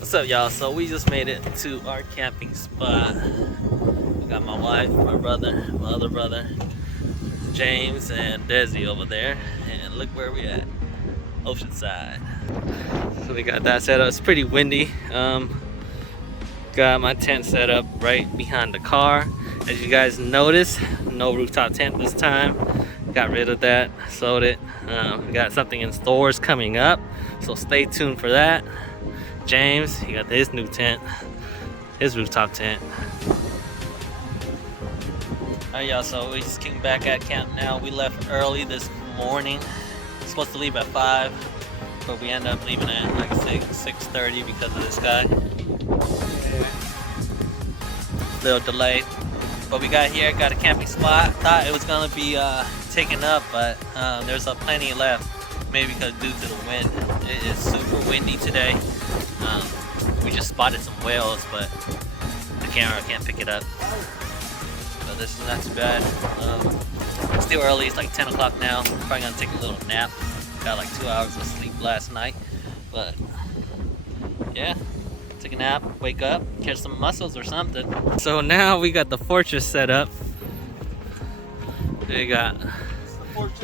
What's up, y'all? So we just made it to our camping spot. We got my wife, my brother, my other brother, James, and Desi over there. And look where we at, Oceanside. So we got that set up. It's pretty windy. Got my tent set up right behind the car. As you guys notice, no rooftop tent this time. Got rid of that, sold it. We got something in stores coming up, so stay tuned for that. James, he got his new tent, his rooftop tent. Alright, y'all, so we just came back at camp now. We left early this morning. Supposed to leave at 5, but we ended up leaving at like 6:30 because of this guy. Little delay. But we got here, got a camping spot. Thought it was gonna be taken up, but there's plenty left. Maybe because due to the wind. It is super windy today. We just spotted some whales, but the camera can't pick it up. So this is not too bad. Still early, it's like 10 o'clock now. Probably gonna take a little nap. Got like 2 hours of sleep last night. But yeah, take a nap, wake up, catch some mussels or something. So now we got the fortress set up. We got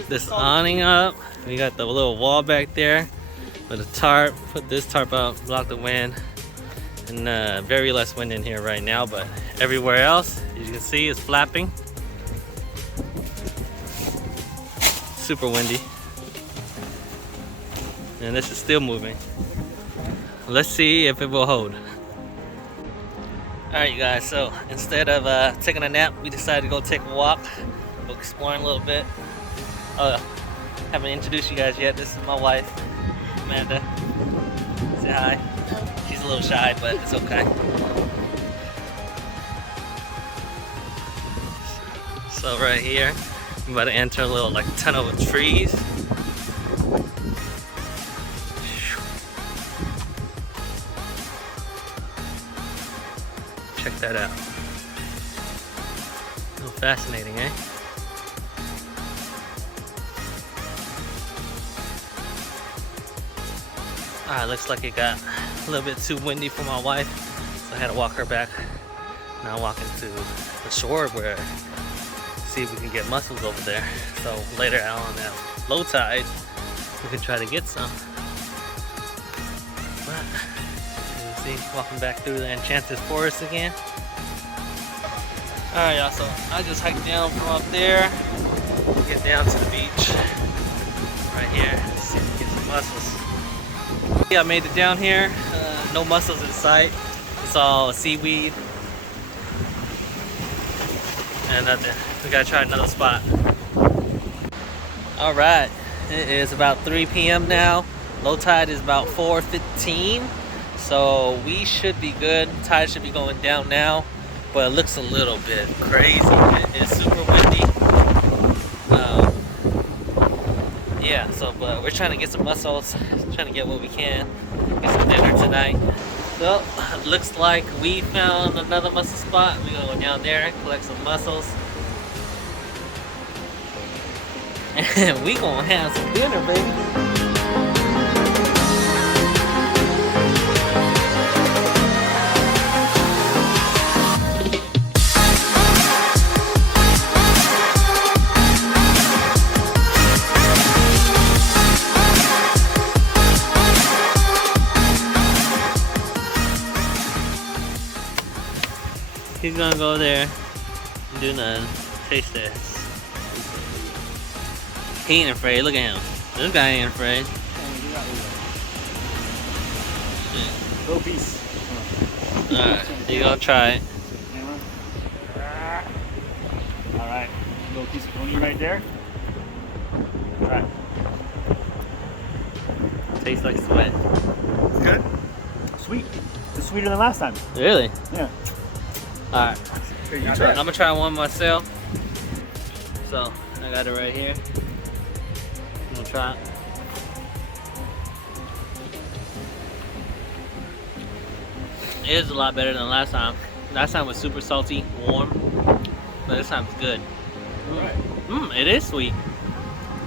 this awning up. We got the little wall back there with a tarp. Put this tarp up, block the wind. And very less wind in here right now, but everywhere else, as you can see, is flapping. Super windy. And this is still moving. Let's see if it will hold. Alright, you guys, so instead of taking a nap, we decided to go take a walk. Go exploring a little bit. Haven't introduced you guys yet. This is my wife, Amanda. Say hi. She's a little shy, but it's okay. So right here, I'm about to enter a little like tunnel of trees. Check that out. So fascinating, eh? Alright, looks like it got a little bit too windy for my wife, so I had to walk her back. Now walking to the shore where see if we can get mussels over there. So later out on that low tide, we can try to get some. But you see, walking back through the enchanted forest again. Alright, y'all, so I just hiked down from up there, get down to the beach right here, see if we can get some mussels. Yeah, I made it down here. No mussels in sight. It's all seaweed. And nothing. We gotta try another spot. Alright, it is about 3 p.m. now. Low tide is about 4:15. So we should be good. Tide should be going down now. But it looks a little bit crazy. It is super windy. Yeah, so but we're trying to get some mussels, trying to get what we can, get some dinner tonight. So looks like we found another mussel spot. We're gonna go down there, collect some mussels, and we gonna have some dinner, baby. He's gonna go there and do nothing. Taste this. He ain't afraid. Look at him. This guy ain't afraid. Little piece. Alright, you gonna try it. Alright, little piece of onion right there. Alright. Tastes like sweat. It's good. Sweet. It's sweeter than last time. Really? Yeah. Alright. Here, you I'm try it. gonna try one myself. So, I got it right here. I'm gonna try it. It is a lot better than last time. Last time was super salty, warm, but this time it's good. It is sweet.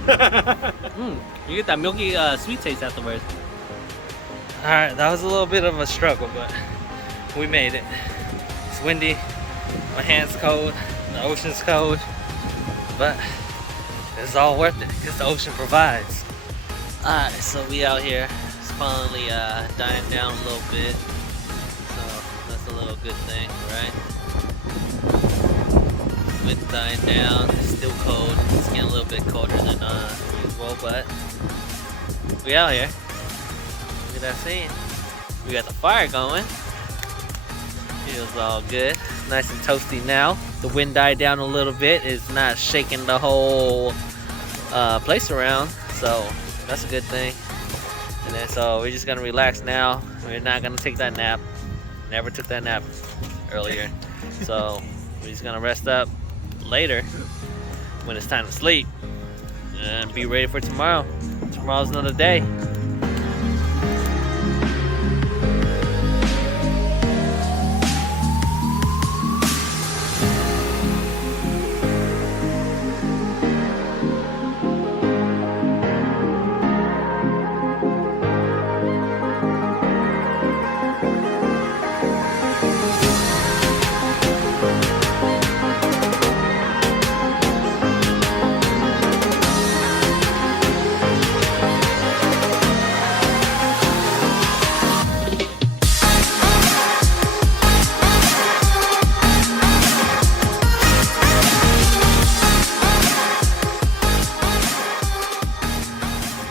You get that milky sweet taste afterwards. Alright, that was a little bit of a struggle, but we made it. It's windy, my hand's cold, the ocean's cold, but it's all worth it because the ocean provides. Alright, so we out here. It's finally dying down a little bit, so that's a little good thing, right? Wind dying down, it's still cold. It's getting a little bit colder than usual, but we out here. Look at that scene. We got the fire going. Feels all good. Nice and toasty now. The wind died down a little bit. It's not shaking the whole place around, so that's a good thing. And then so we're just gonna relax now. We're not gonna take that nap. Never took that nap earlier. So we're just gonna rest up later when it's time to sleep and be ready for tomorrow. Tomorrow's another day.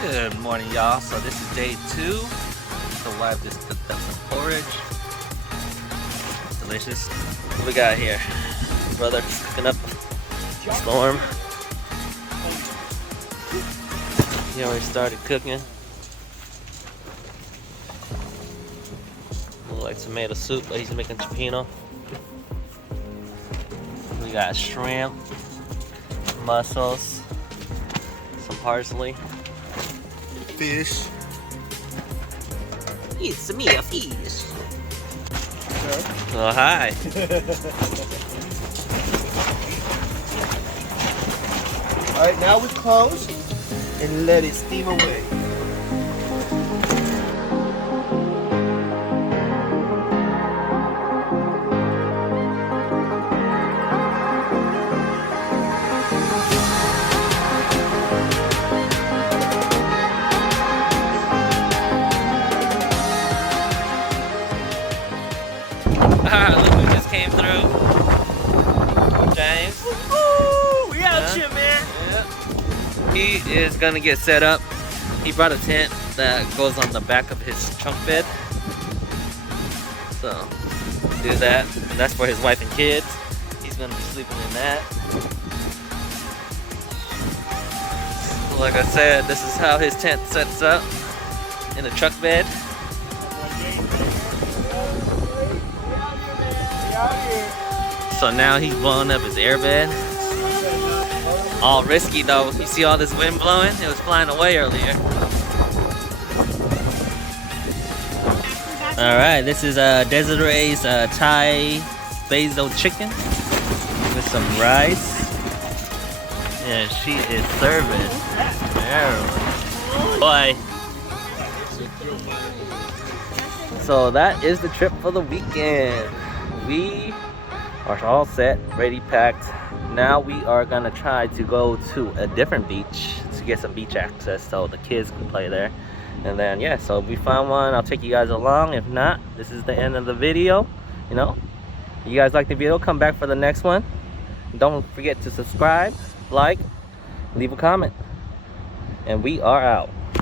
Good morning, y'all. So this is day 2. The wife just cooked up some porridge. Delicious. What we got here? Brother's cooking up a storm. He already started cooking. Look like tomato soup, but he's making cioppino. We got shrimp, mussels, some parsley. Fish. It's me a fish. Oh, hi. Alright, now we close and let it steam away. Look who just came through. James. Woo! We out here, man. Yep. He is gonna get set up. He brought a tent that goes on the back of his trunk bed. So, do that. That's for his wife and kids. He's gonna be sleeping in that. Like I said, this is how his tent sets up in a truck bed. So now he's blowing up his airbed. All risky though. You see all this wind blowing? It was flying away earlier. Alright, this is Desiree's Thai basil chicken with some rice. And she is serving. Boy. So that is the trip for the weekend. We are all set, ready, packed. Now we are gonna try to go to a different beach to get some beach access so the kids can play there. And then yeah, so if we find one, I'll take you guys along. If not, this is the end of the video. You know, you guys like the video, come back for the next one. Don't forget to subscribe, like, leave a comment, and we are out.